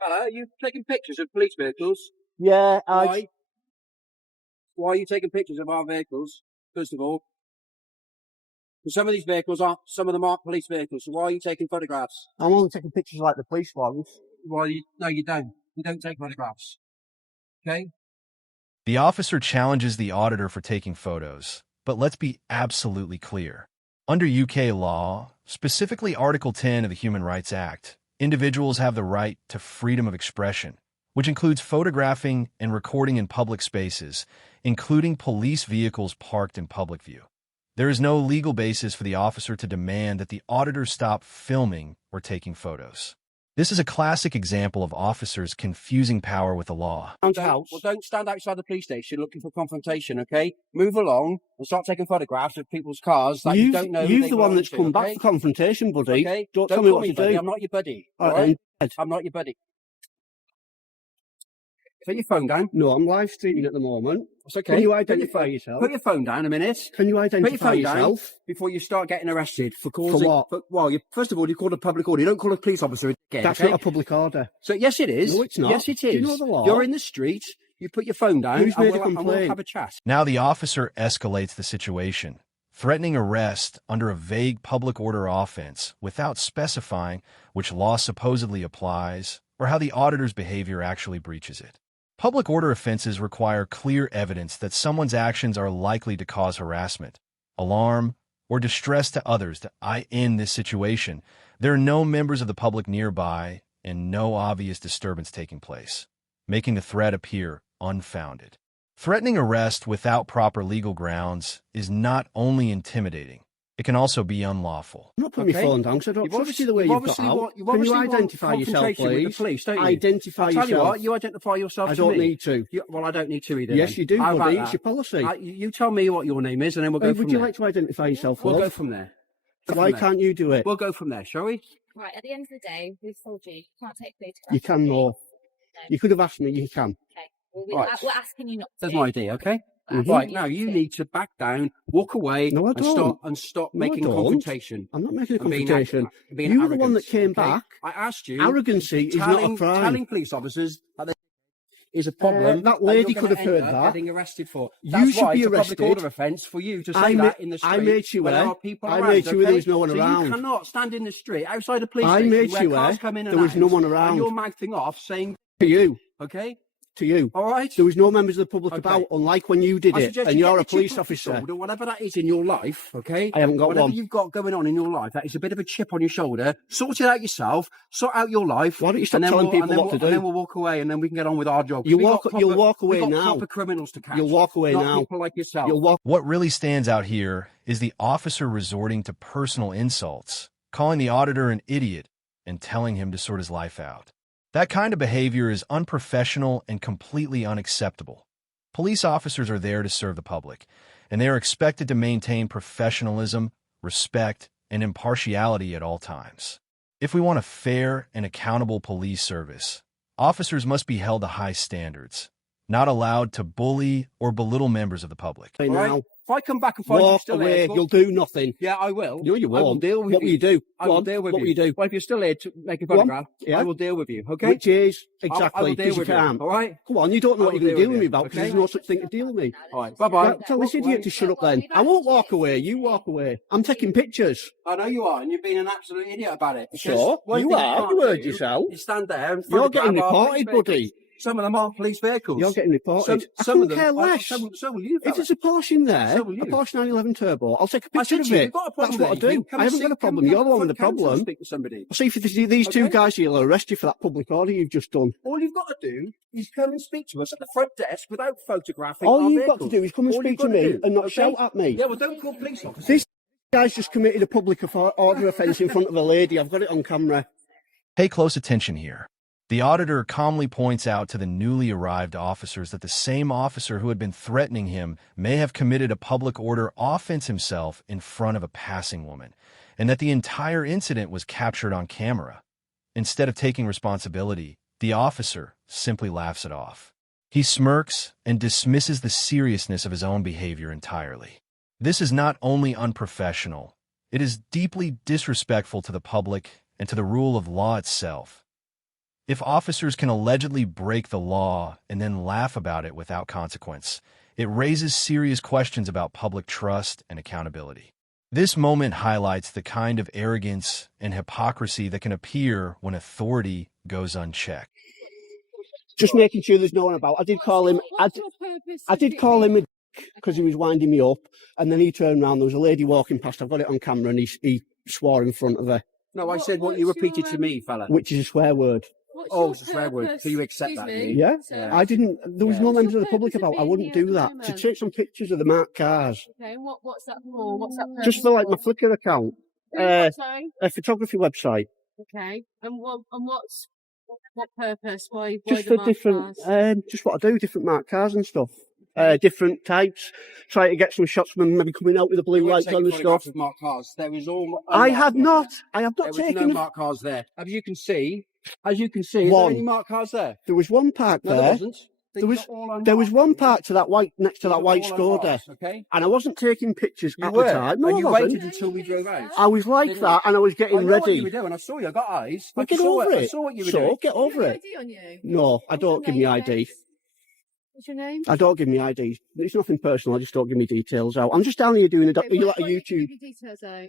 Hello, you taking pictures of police vehicles? Yeah, Why? Why are you taking pictures of our vehicles? First of all, some of these vehicles aren't. Some of them aren't police vehicles. So why are you taking photographs? I'm only taking pictures like the police ones. Why? No, you don't. You don't take photographs. Okay. The officer challenges the auditor for taking photos, but let's be absolutely clear. Under UK law, specifically Article 10 of the Human Rights Act, individuals have the right to freedom of expression, which includes photographing and recording in public spaces, including police vehicles parked in public view. There is no legal basis for the officer to demand that the auditor stop filming or taking photos. This is a classic example of officers confusing power with the law. Well, don't stand outside the police station looking for confrontation, okay? Move along and start taking photographs of people's cars that you don't know. You're the one that's come back for confrontation, buddy. Okay? Don't tell me what to do. I'm not your buddy. All right? I'm not your buddy. Put your phone down. No, I'm live streaming at the moment. It's okay. Can you identify yourself? Put your phone down a minute. Can you identify yourself? Before you start getting arrested for causing... For what? Well, first of all, you called a public order. You don't call a police officer again. That's not a public order. So, yes, it is. No, it's not. Yes, it is. Do you know the law? You're in the street. You put your phone down. Who's made a and we'll complaint? have a chat. Now the officer escalates the situation, threatening arrest under a vague public order offense without specifying which law supposedly applies or how the auditor's behavior actually breaches it. Public order offenses require clear evidence that someone's actions are likely to cause harassment, alarm, or distress to others. In this situation, there are no members of the public nearby and no obvious disturbance taking place, making the threat appear unfounded. Threatening arrest without proper legal grounds is not only intimidating, it can also be unlawful. I'm not putting my phone down, because I don't trust you the way you've got out. Can you identify yourself, please? Police, don't you? Identify yourself. Tell you what, you identify yourself. I don't need to. Well, I don't need to either. Yes, you do, buddy. It's your policy. You tell me what your name is, and then we'll go from there. Would you like to identify yourself, We'll love? go from there. Why can't you do it? We'll go from there, shall we? Right, at the end of the day, we've told you can't take photographs. You can, no. You could have asked me, you can. Okay. Well, we're asking you not to. There's my idea, okay? Mm-hmm. Right, now you need to back down, walk away, No, I don't. and stop No, I making don't. confrontation. I'm not making a And being confrontation. being You were the one arrogant, that came okay? back. I asked you. Arrogancy is not a crime. Telling police officers that there is a problem. That lady you're could have gonna heard end up that. Getting arrested for. You That's should why be it's a arrested. public order offence for you to say I that in the street. I made you when aware. there are people I around, made sure there okay? was no one so around. You cannot stand in the street outside a police I station made where you cars aware come in and there was no out, one and around. you're mouthing off saying To you. okay. To you. All right. There was no members of the public Okay. about, unlike when you did I it, suggest and you you're get a the police chip off your officer. shoulder, whatever that is in your life, okay? I haven't got whatever one. you've got going on in your life, that is a bit of a chip on your shoulder. Sort it out yourself. Sort out your life. Why don't you stop and then telling we'll- people and then what we'll- to do? And then we'll walk away, and then we can get on with our job. You'll We've got walk- proper- you'll walk away we've got now. proper criminals to catch. You'll walk away not now. people like yourself. You'll walk. What really stands out here is the officer resorting to personal insults, calling the auditor an idiot, and telling him to sort his life out. That kind of behavior is unprofessional and completely unacceptable. Police officers are there to serve the public, and they are expected to maintain professionalism, respect, and impartiality at all times. If we want a fair and accountable police service, officers must be held to high standards, not allowed to bully or belittle members of the public. All Now, right? If I come back and find you walk still away. here, You'll do nothing. yeah, I will. No, you I will won't. deal with What will you do? I Go will on. deal with What you. will you do? Well, if you're still here to make a Go on. photograph, Yeah. I will deal with you. Okay. Which is I exactly will deal because you with you. can't. All right. Come on, you don't know I what will you're going to deal deal with with me you, about because okay? there's no such thing to deal with me. All right. Bye bye. Right, tell this idiot to shut up then. I won't walk away. You walk away. I'm taking pictures. I know you are, and you're being an absolute idiot about it. because So? one You thing are. can't You heard do yourself. is stand there and You're photograph getting our reported, police buddy. vehicles. Some of them aren't police vehicles. You're getting reported. I Some of couldn't them. care less. So will you. If fella. there's a Porsche in there, So will you. a Porsche 911 Turbo, I'll take a I picture said of to you, it. you've got a problem That's what I there. do. Come I haven't see- got a problem. come- You're the one with the come to problem. Speak to somebody. I'll see if these two Okay. guys here will arrest you for that public order you've just done. All you've got to do is come and speak to us at the front desk without photographing. All our you've got to vehicles. do is come and All speak you've to got me do, and not okay? shout at me. Yeah, well, don't call police officers. This guy's just committed a public order offence in front of a lady. I've got it on camera. Pay close attention here. The auditor calmly points out to the newly arrived officers that the same officer who had been threatening him may have committed a public order offense himself in front of a passing woman, and that the entire incident was captured on camera. Instead of taking responsibility, the officer simply laughs it off. He smirks and dismisses the seriousness of his own behavior entirely. This is not only unprofessional, it is deeply disrespectful to the public and to the rule of law itself. If officers can allegedly break the law and then laugh about it without consequence, it raises serious questions about public trust and accountability. This moment highlights the kind of arrogance and hypocrisy that can appear when authority goes unchecked. Just making sure there's no one about. I did call him. I did call him a because he was winding me up, and then he turned around. There was a lady walking past. I've got it on camera, and he swore in front of her. No, I said what you repeated to me, fella. Which is a swear word. Oh, it's a swear word. So you accept that, do you? Yeah. I didn't. There was no members of the public about. I wouldn't do that. To take some pictures of the marked cars. Okay, what's that for? What's that purpose? Just for like my Flickr account. Sorry? A photography website. Okay, and what's what purpose? Why Just the for marked different. cars? Just what I do. Different marked cars and stuff. Different types. Try to get some shots of them maybe coming out with the blue lights on and stuff. Of marked cars. There was all. I have not There was taken. no marked cars there. As you can see, are there any marked cars there? There was one parked No, there. there wasn't. There was one parked to that white next to that white Skoda, okay? and I wasn't taking pictures You at were, the time. No, and you I wasn't. waited until we drove out. I was like Didn't that, and I was I getting know what you ready. were doing. I saw you. I got eyes. Well, I get saw over it. I it. saw what you were doing. Get over it. ID on you? No, I don't give me ID. What's your name? I don't give me ID. It's nothing personal. I just don't give me details out. I'm just down here doing a Okay, like a why don't you YouTube. give your details out?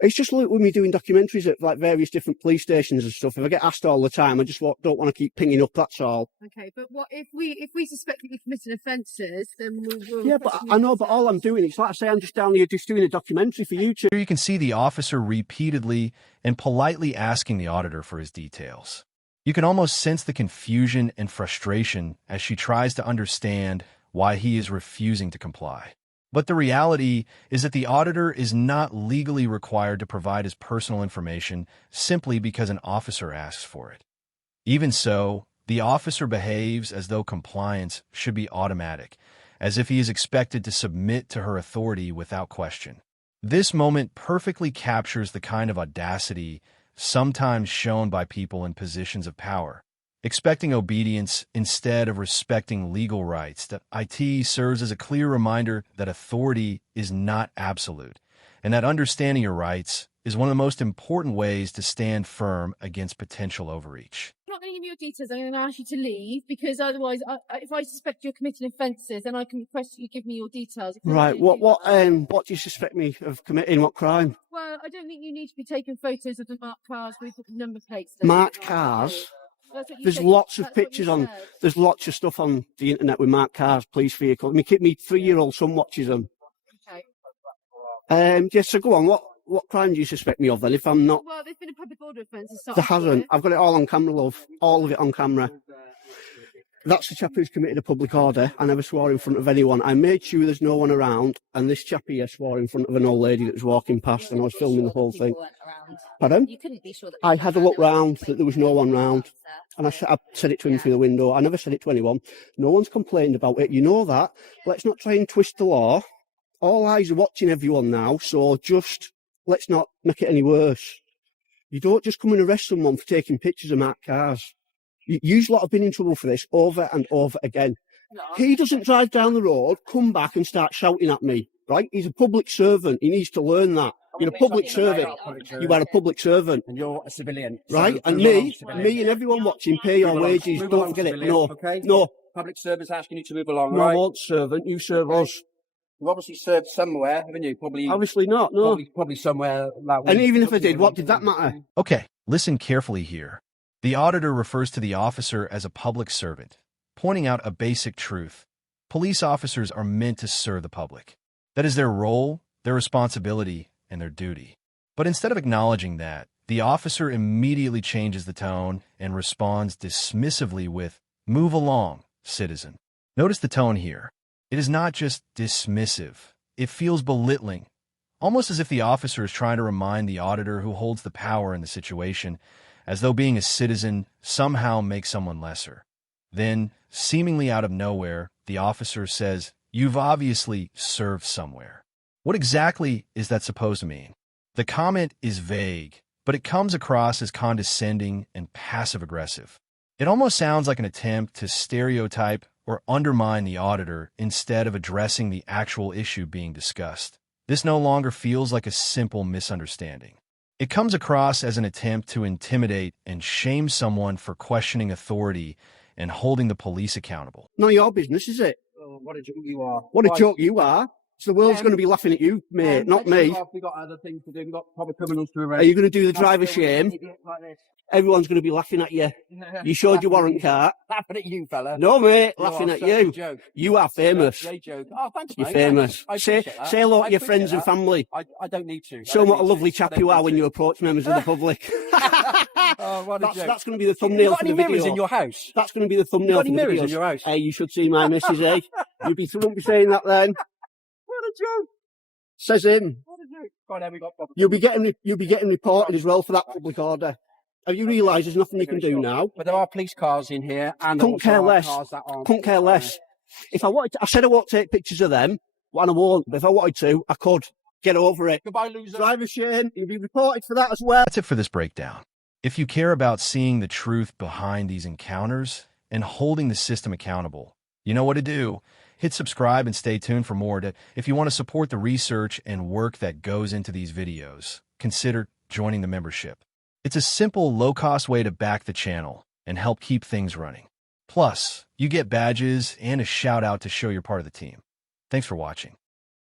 It's just like with me doing documentaries at like various different police stations and stuff. If I get asked all the time, I just don't want to keep pinging up. That's all. Okay, but what if we suspect that you're committing offences, then we'll Yeah, but I know. But all I'm doing, it's like I say, I'm just down here just doing a documentary for YouTube. Here you can see the officer repeatedly and politely asking the auditor for his details. You can almost sense the confusion and frustration as she tries to understand why he is refusing to comply. But the reality is that the auditor is not legally required to provide his personal information simply because an officer asks for it. Even so, the officer behaves as though compliance should be automatic, as if he is expected to submit to her authority without question. This moment perfectly captures the kind of audacity sometimes shown by people in positions of power, expecting obedience instead of respecting legal rights. That IT serves as a clear reminder that authority is not absolute, and that understanding your rights is one of the most important ways to stand firm against potential overreach. I'm not going to give you your details. I'm going to ask you to leave because otherwise, if I suspect you're committing offences, then I can request that you give me your details. Right. What do you suspect me of committing? What crime? Well, I don't think you need to be taking photos of the marked cars with number plates. Marked cars? There's lots of pictures on. There's lots of stuff on the internet with marked cars, police vehicles. Me 3-year-old son watches them. Okay. Yes. So go on. What crime do you suspect me of then? If I'm not, Well, there's been a public order offence. there hasn't. I've got it all on camera, love. All of it on camera. That's the chap who's committed a public order. I never swore in front of anyone. I made sure there's no one around, and this chap here swore in front of an old lady that was walking past, and I was filming the whole thing. Pardon? You couldn't be sure that I had a look round, that there was no one round, and I said it to him through the window. I never said it to anyone. No one's complained about it. You know that. Let's not try and twist the law. All eyes are watching everyone now, so just let's not make it any worse. You don't just come and arrest someone for taking pictures of marked cars. You lot have been in trouble for this over and over again. No. He doesn't drive down the road, come back and start shouting at me, right? He's a public servant. He needs to learn that. You're a public servant. You are a public servant. And you're a civilian. Right? So And me and everyone watching pay your wages. Don't forget it. No. Okay? No. Public servant's asking you to move along, No, I right? won't servant. You serve us. You've obviously served somewhere, haven't you? Probably not, no. Probably somewhere like And even if I did, what did that matter? Okay, listen carefully here. The auditor refers to the officer as a public servant, pointing out a basic truth. Police officers are meant to serve the public. That is their role, their responsibility, and their duty. But instead of acknowledging that, the officer immediately changes the tone and responds dismissively with, "Move along, citizen." Notice the tone here. It is not just dismissive. It feels belittling, almost as if the officer is trying to remind the auditor who holds the power in the situation, as though being a citizen somehow makes someone lesser. Then, seemingly out of nowhere, the officer says, "You've obviously served somewhere." What exactly is that supposed to mean? The comment is vague, but it comes across as condescending and passive-aggressive. It almost sounds like an attempt to stereotype or undermine the auditor instead of addressing the actual issue being discussed. This no longer feels like a simple misunderstanding. It comes across as an attempt to intimidate and shame someone for questioning authority and holding the police accountable. Not your business, is it? Oh, what a joke you are. What a Right. joke you are. So the world's going to be laughing at you, mate, not let's me. move off. We've got other things to do. We've got probably criminals to arrest. Are you going to do the Can't driver deal with an shame? idiot like this. Everyone's going to be laughing at you. You showed your warrant card. Laughing at you, fella. No, mate, You laughing are at such a you. joke. You are famous. They joke. Oh, thanks, You're mate. famous. I Say appreciate that. hello I to your appreciate friends and that. family. I don't need to. Show them what a lovely chap you are when you approach members of the public. Oh, what a joke. That's going to be the You thumbnail got for any the mirrors video. in your house? That's going to be the You thumbnail got for any the mirrors video. in your house? Hey, you should see my missus, eh? Wouldn't be saying that then. What a joke. Says him. What a joke. Right, then we got proper You'll be getting reported as well for that public order. Have you realised there's nothing you can do now? But there are police cars in here, and Couldn't also care are less. cars that aren't. Couldn't care less. If I wanted to, I said I won't take pictures of them, and I won't. But if I wanted to, I could. Get over it. Goodbye, loser. Driver shame. You'll be reported for that as well. That's it for this breakdown. If you care about seeing the truth behind these encounters and holding the system accountable, you know what to do. Hit subscribe and stay tuned for more. If you want to support the research and work that goes into these videos, consider joining the membership. It's a simple, low-cost way to back the channel and help keep things running. Plus, you get badges and a shout-out to show you're part of the team. Thanks for watching.